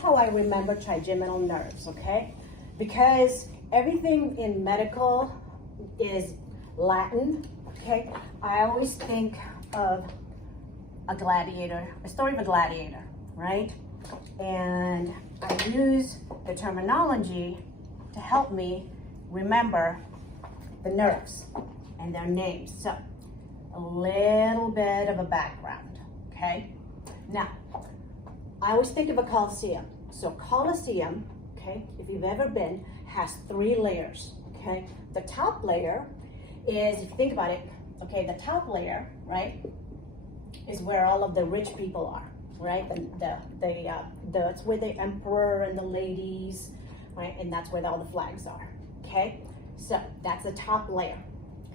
how I remember trigeminal nerves, okay? Because everything in medical is Latin, okay? I always think of a gladiator, a story of a gladiator, right? And I use the terminology to help me remember the nerves and their names. So, a little bit of a background, okay? Now, I always think of a coliseum. So coliseum, okay, if you've ever been, has 3 layers, okay? The top layer is, if you think about it, okay, the top layer, right, is where all of the rich people are, right? That's where the emperor and the ladies, right? And that's where all the flags are, okay? So that's the top layer,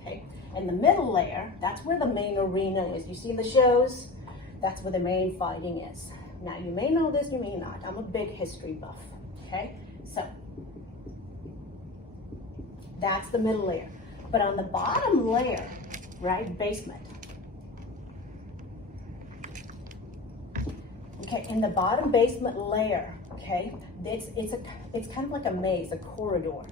okay? And the middle layer, that's where the main arena is. You see the shows? That's where the main fighting is. Now, you may know this, you may not. I'm a big history buff, okay? So, that's the middle layer. But on the bottom layer, right, basement, okay, in the bottom basement layer, okay, it's kind of like a maze, a corridor,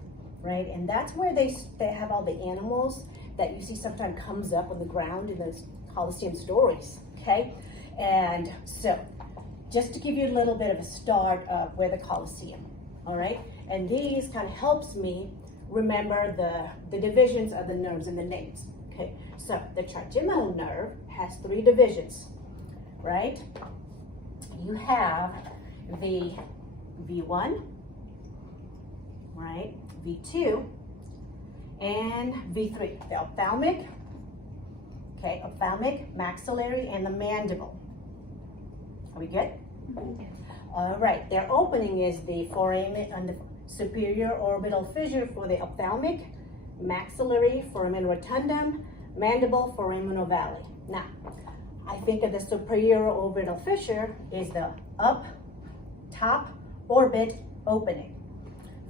right? And that's where they have all the animals that you see sometimes comes up on the ground in those Coliseum stories, okay? And so, just to give you a little bit of a start of where the Coliseum, all right? And these kind of helps me remember the divisions of the nerves and the names, okay? So, the trigeminal nerve has 3 divisions, right? You have the V1, right? V2, and V3, the ophthalmic, okay, ophthalmic, maxillary, and the mandible. Are we good? All right, their opening is the foramen and the superior orbital fissure for the ophthalmic, maxillary, foramen rotundum, mandible, foramen ovale. Now, I think of the superior orbital fissure is the top orbit opening.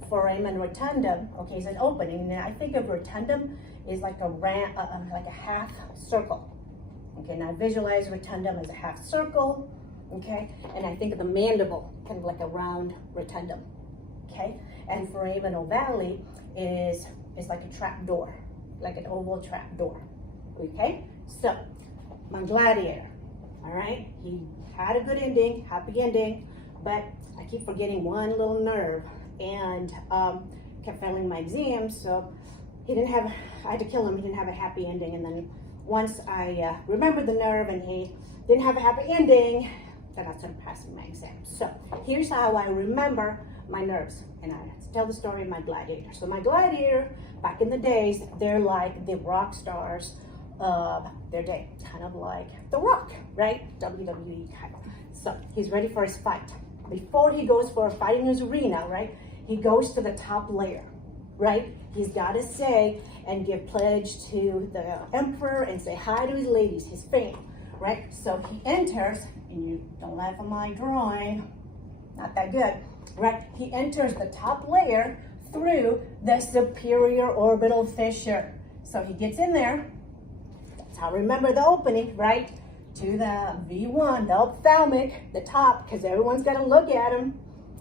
Foramen rotundum, okay, is an opening. Now I think of rotundum is like a half circle. Okay, now visualize rotundum as a half circle, okay? And I think of the mandible, kind of like a round rotundum, okay? And foramen ovale is like a trap door, like an oval trap door, okay? So, my gladiator, all right? He had a good ending, happy ending, but I keep forgetting one little nerve and kept failing my exams, so he didn't have, I had to kill him, he didn't have a happy ending. And then once I remembered the nerve and he didn't have a happy ending, then I started passing my exam. So here's how I remember my nerves, and I tell the story of my gladiator. So my gladiator, back in the days, they're like the rock stars of their day, kind of like The Rock, right? WWE kind of. So he's ready for his fight. Before he goes for a fight in his arena, right, he goes to the top layer, right? He's got to say and give pledge to the emperor and say hi to his ladies, his fame, right? So he enters, and you don't laugh at my drawing, not that good, right? He enters the top layer through the superior orbital fissure. So he gets in there. That's how I remember the opening, right? To the V1, the ophthalmic, the top, because everyone's got to look at him,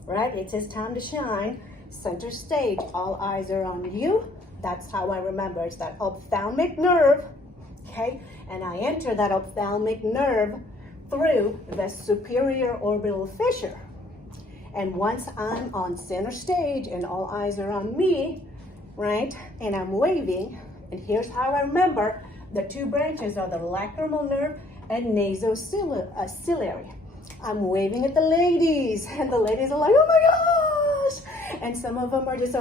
right? It's his time to shine. Center stage, all eyes are on you. That's how I remember. It's that ophthalmic nerve, okay? And I enter that ophthalmic nerve through the superior orbital fissure. And once I'm on center stage and all eyes are on me, right? And I'm waving, and here's how I remember the 2 branches are the lacrimal nerve and nasociliary. I'm waving at the ladies, and the ladies are like, oh my gosh! And some of them are just